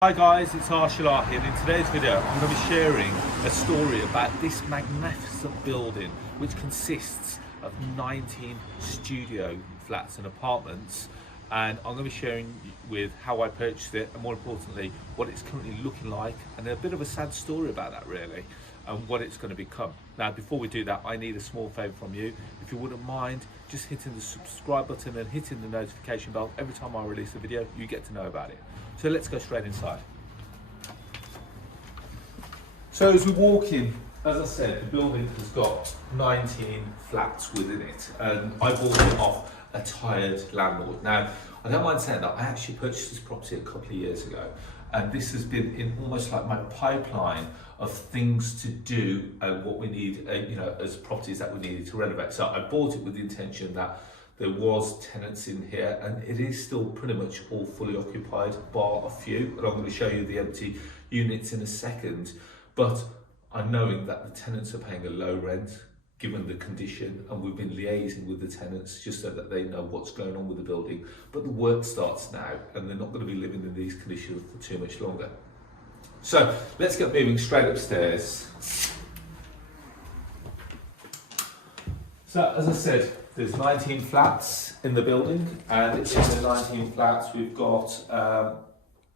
Hi guys, it's Arsh Ellahi, and in today's video I'm going to be sharing a story about this magnificent building which consists of 19 studio flats and apartments, and I'm going to be sharing with how I purchased it and, more importantly, what it's currently looking like, and a bit of a sad story about that really, and what it's going to become. Now before we do that, I need a small favour from you. If you wouldn't mind just hitting the subscribe button and hitting the notification bell. Every time I release a video you get to know about it. So let's go straight inside. So as we walk in, as I said, the building has got 19 flats within it, and I bought it off a tired landlord. Now, I don't mind saying that I actually purchased this property a couple of years ago, and this has been in almost like my pipeline of things to do and what we need, as properties that we needed to renovate. So I bought it with the intention that there was tenants in here, and it is still pretty much all fully occupied, bar a few, and I'm going to show you the empty units in a second. But I'm knowing that the tenants are paying a low rent given the condition, and we've been liaising with the tenants just so that they know what's going on with the building. But the work starts now, and they're not going to be living in these conditions for too much longer. So let's get moving straight upstairs. So as I said, there's 19 flats in the building, and in the 19 flats we've got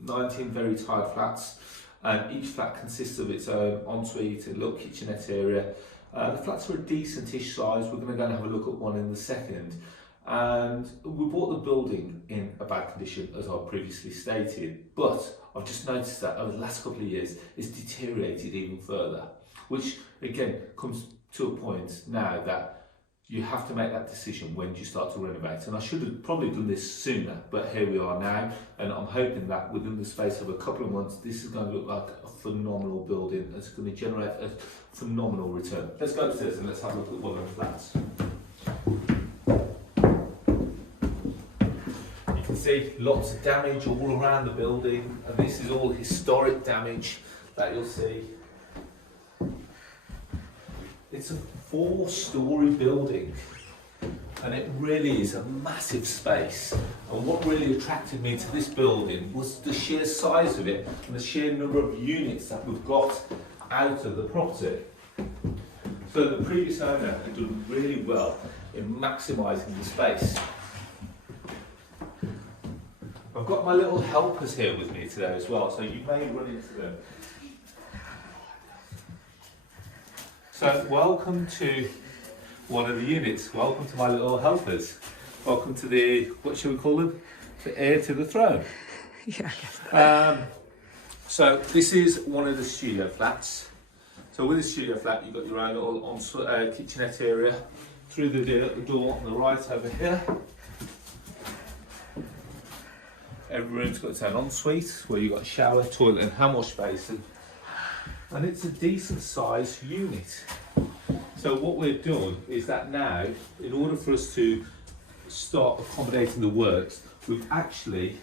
19 very tired flats, and each flat consists of its own ensuite and little kitchenette area. The flats are a decent-ish size. We're going to go and have a look at one in a second. And we bought the building in a bad condition, as I previously stated, but I've just noticed that over the last couple of years it's deteriorated even further, which again comes to a point now that you have to make that decision when you start to renovate. And I should have probably done this sooner, but here we are now, and I'm hoping that within the space of a couple of months this is going to look like a phenomenal building. It's going to generate a phenomenal return. Let's go upstairs and let's have a look at one of the flats. You can see lots of damage all around the building, and this is all historic damage that you'll see. It's a 4-storey building, and it really is a massive space. And what really attracted me to this building was the sheer size of it and the sheer number of units that we've got out of the property. So the previous owner had done really well in maximising the space. I've got my little helpers here with me today as well, so you may run into them. So welcome to one of the units. Welcome to my little helpers. Welcome to the, what shall we call them? The heir to the throne. Yeah. So this is one of the studio flats. So with the studio flat, you've got your own little kitchenette area through the door on the right over here. Every room's got its own ensuite where you've got a shower, toilet and hand wash basin. And it's a decent sized unit. So what we've done is that now, in order for us to start accommodating the works, we've actually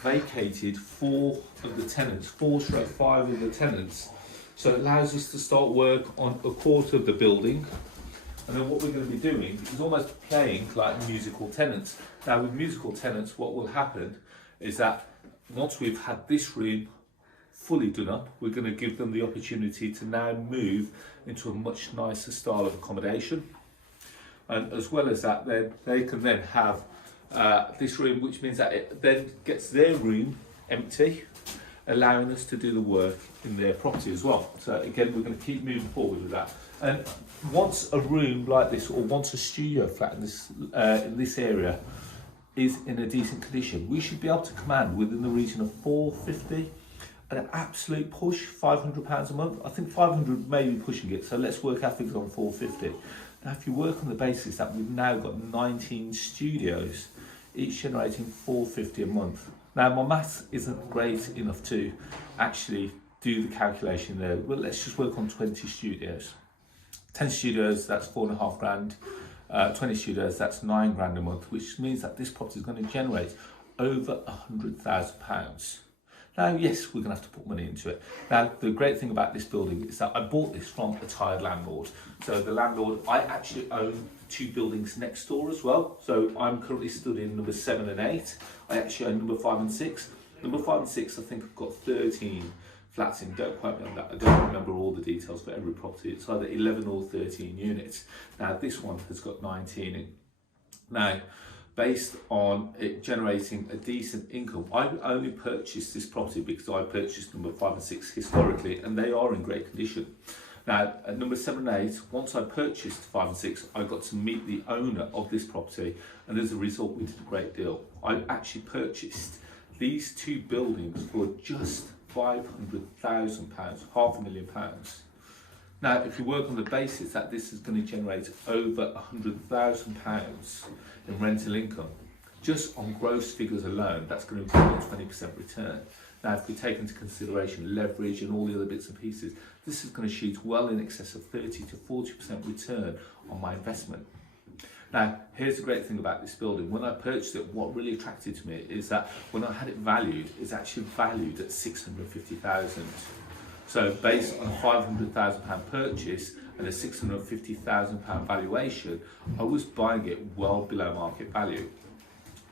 vacated 4 of the tenants, 4/5 of the tenants. So it allows us to start work on a quarter of the building. And then what we're going to be doing is almost playing like musical tenants. Now with musical tenants, what will happen is that once we've had this room fully done up, we're going to give them the opportunity to now move into a much nicer style of accommodation, and as well as that, they can then have this room, which means that it then gets their room empty, allowing us to do the work in their property as well. So again, we're going to keep moving forward with that. And once a room like this, or once a studio flat in this area is in a decent condition, we should be able to command within the region of 450. At an absolute push, £500 a month. I think 500 may be pushing it, so let's work our figures on 450. Now, if you work on the basis that we've now got 19 studios, each generating 450 a month. Now, my maths isn't great enough to actually do the calculation there. Well, let's just work on 20 studios. 10 studios, that's £4,500. 20 studios, that's £9,000 a month, which means that this property is going to generate over £100,000. Now, yes, we're going to have to put money into it. Now, the great thing about this building is that I bought this from a tired landlord. So the landlord, I actually own 2 buildings next door as well. So I'm currently stood in number 7 and 8. I actually own number 5 and 6. Number 5 and 6, I think I've got 13 flats in. Don't quote me on that. I don't remember all the details for every property. It's either 11 or 13 units. Now this one has got 19 in. Now, based on it generating a decent income, I only purchased this property because I purchased number 5 and 6 historically, and they are in great condition. Now, at number 7 and 8, once I purchased 5 and 6, I got to meet the owner of this property, and as a result, we did a great deal. I actually purchased these 2 buildings for just £500,000, £500,000. Now, if you work on the basis that this is going to generate over £100,000 in rental income, just on gross figures alone, that's going to be a 20% return. Now, if we take into consideration leverage and all the other bits and pieces, this is going to shoot well in excess of 30 to 40% return on my investment. Now, here's the great thing about this building. When I purchased it, what really attracted to me is that when I had it valued, it's actually valued at 650,000. So based on a £500,000 purchase and a £650,000 valuation, I was buying it well below market value.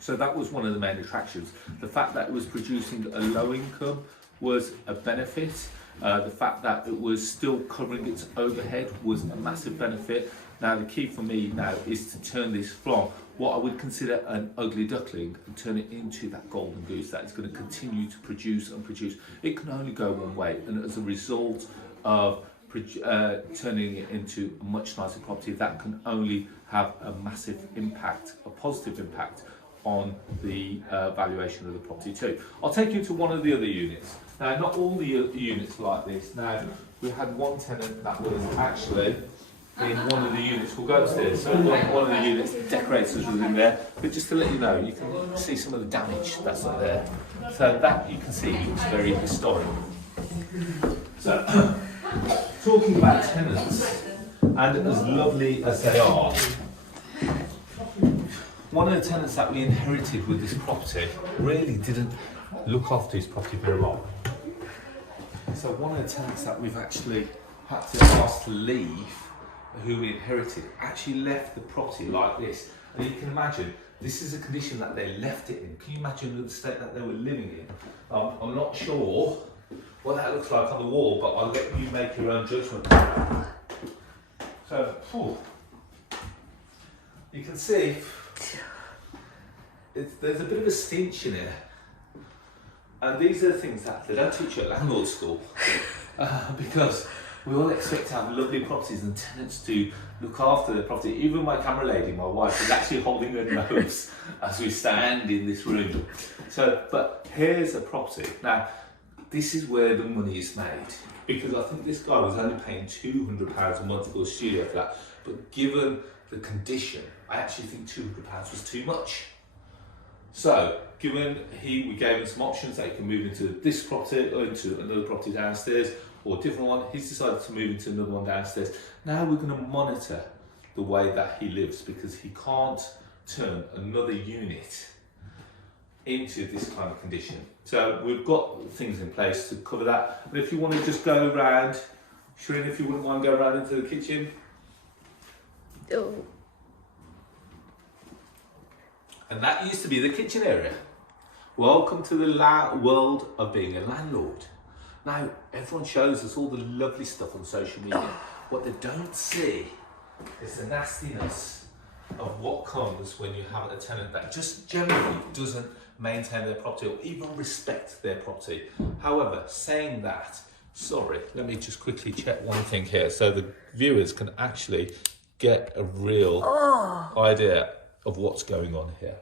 So that was one of the main attractions. The fact that it was producing a low income was a benefit. The fact that it was still covering its overhead was a massive benefit. Now the key for me now is to turn this from what I would consider an ugly duckling and turn it into that golden goose that is going to continue to produce and produce. It can only go one way, and as a result of turning it into a much nicer property, that can only have a massive impact, a positive impact on the valuation of the property too. I'll take you to one of the other units. Now, not all the units are like this. Now, we had one tenant that was actually in one of the units. We'll go upstairs. So one of the units, the decorators was in there. But just to let you know, you can see some of the damage that's up there. So that you can see looks very historic. So, talking about tenants, and as lovely as they are, one of the tenants that we inherited with this property really didn't look after his property very well. So one of the tenants that we've actually had to ask to leave, who we inherited, actually left the property like this. And you can imagine, this is a condition that they left it in. Can you imagine the state that they were living in? I'm not sure what that looks like on the wall, but I'll let you make your own judgment. So, you can see there's a bit of a stench in here. And these are the things that they don't teach you at landlord school. Because we all expect to have lovely properties and tenants to look after their property. Even my camera lady, my wife, is actually holding her nose as we stand in this room. So, but here's a property. Now, this is where the money is made. Because I think this guy was only paying £200 a month for a studio flat. But given the condition, I actually think £200 was too much. So, given we gave him some options that he can move into this property or into another property downstairs or a different one, he's decided to move into another one downstairs. Now we're going to monitor the way that he lives because he can't turn another unit into this kind of condition. So we've got things in place to cover that. And if you want to just go around, Shireen, if you wouldn't mind go around into the kitchen. Oh. And that used to be the kitchen area. Welcome to the world of being a landlord. Now, everyone shows us all the lovely stuff on social media. What they don't see is the nastiness of what comes when you have a tenant that just generally doesn't maintain their property or even respect their property. However, saying that, sorry, let me just quickly check one thing here so the viewers can actually get a real idea of what's going on here.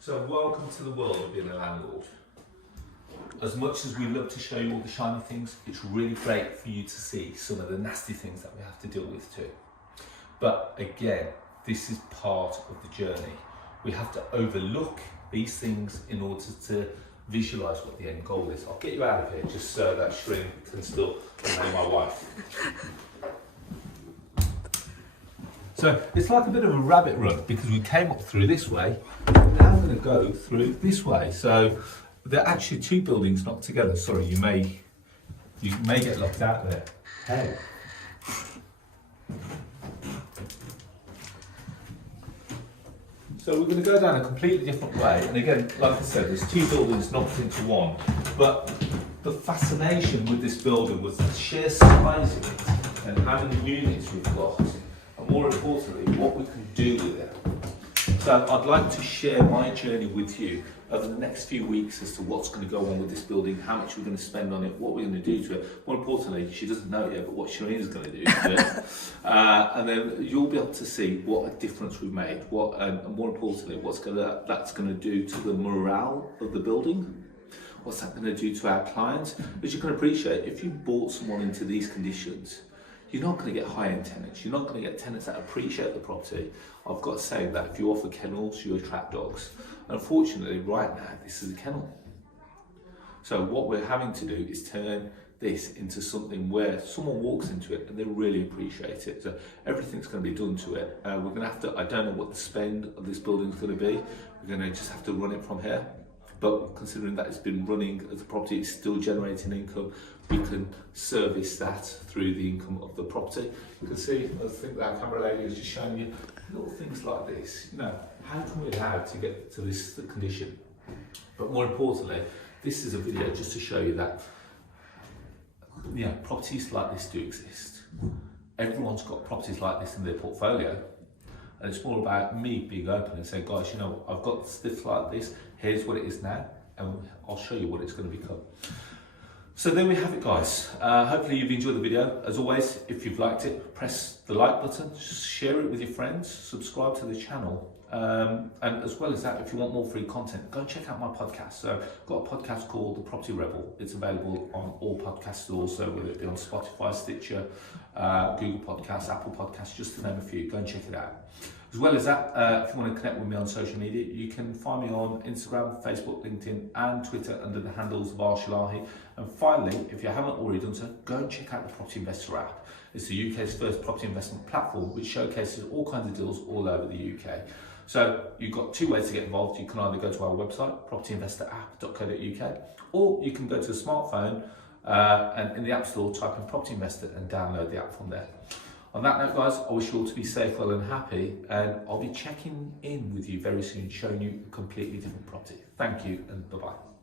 So welcome to the world of being a landlord. As much as we love to show you all the shiny things, it's really great for you to see some of the nasty things that we have to deal with too. But again, this is part of the journey. We have to overlook these things in order to visualise what the end goal is. I'll get you out of here just so that Shrin can still remain my wife. So it's like a bit of a rabbit run because we came up through this way, now I'm going to go through this way. So they're actually two buildings knocked together. Sorry, you may get locked out there. Hey. So we're going to go down a completely different way. And again, like I said, there's two buildings knocked into one. But the fascination with this building was the sheer size of it and how many units we've got. And more importantly, what we can do with it. So I'd like to share my journey with you over the next few weeks as to what's going to go on with this building, how much we're going to spend on it, what we're going to do to it. More importantly, she doesn't know it yet, but what Shireen is going to do to it. And then you'll be able to see what a difference we've made, and more importantly, that's going to do to the morale of the building. What's that going to do to our clients? As you can appreciate, if you brought someone into these conditions, you're not going to get high-end tenants. You're not going to get tenants that appreciate the property. I've got to say that if you offer kennels, you attract dogs. Unfortunately, right now, this is a kennel. So what we're having to do is turn this into something where someone walks into it and they really appreciate it. So everything's going to be done to it. We're going to have to, I don't know what the spend of this building is going to be. We're going to just have to run it from here. But considering that it's been running as a property, it's still generating income, we can service that through the income of the property. You can see, I think that camera lady is just showing you little things like this. You know, how can we have to get to this condition? But more importantly, this is a video just to show you that, you know, properties like this do exist. Everyone's got properties like this in their portfolio. And it's more about me being open and saying, guys, you know, I've got stuff like this, here's what it is now, and I'll show you what it's going to become. So there we have it, guys. Hopefully you've enjoyed the video. As always, if you've liked it, press the like button, share it with your friends, subscribe to the channel. And as well as that, if you want more free content, go and check out my podcast. So I've got a podcast called The Property Rebel. It's available on all podcast stores, so whether it be on Spotify, Stitcher, Google Podcasts, Apple Podcasts, just to name a few. Go and check it out. As well as that, if you want to connect with me on social media, you can find me on Instagram, Facebook, LinkedIn and Twitter under the handles of Arsh Ellahi. And finally, if you haven't already done so, go and check out the Property Investor app. It's the UK's first property investment platform which showcases all kinds of deals all over the UK. So you've got two ways to get involved. You can either go to our website, propertyinvestorapp.co.uk, or you can go to a smartphone and in the App Store type in Property Investor and download the app from there. On that note, guys, I wish you all to be safe, well and happy, and I'll be checking in with you very soon, showing you a completely different property. Thank you and bye-bye.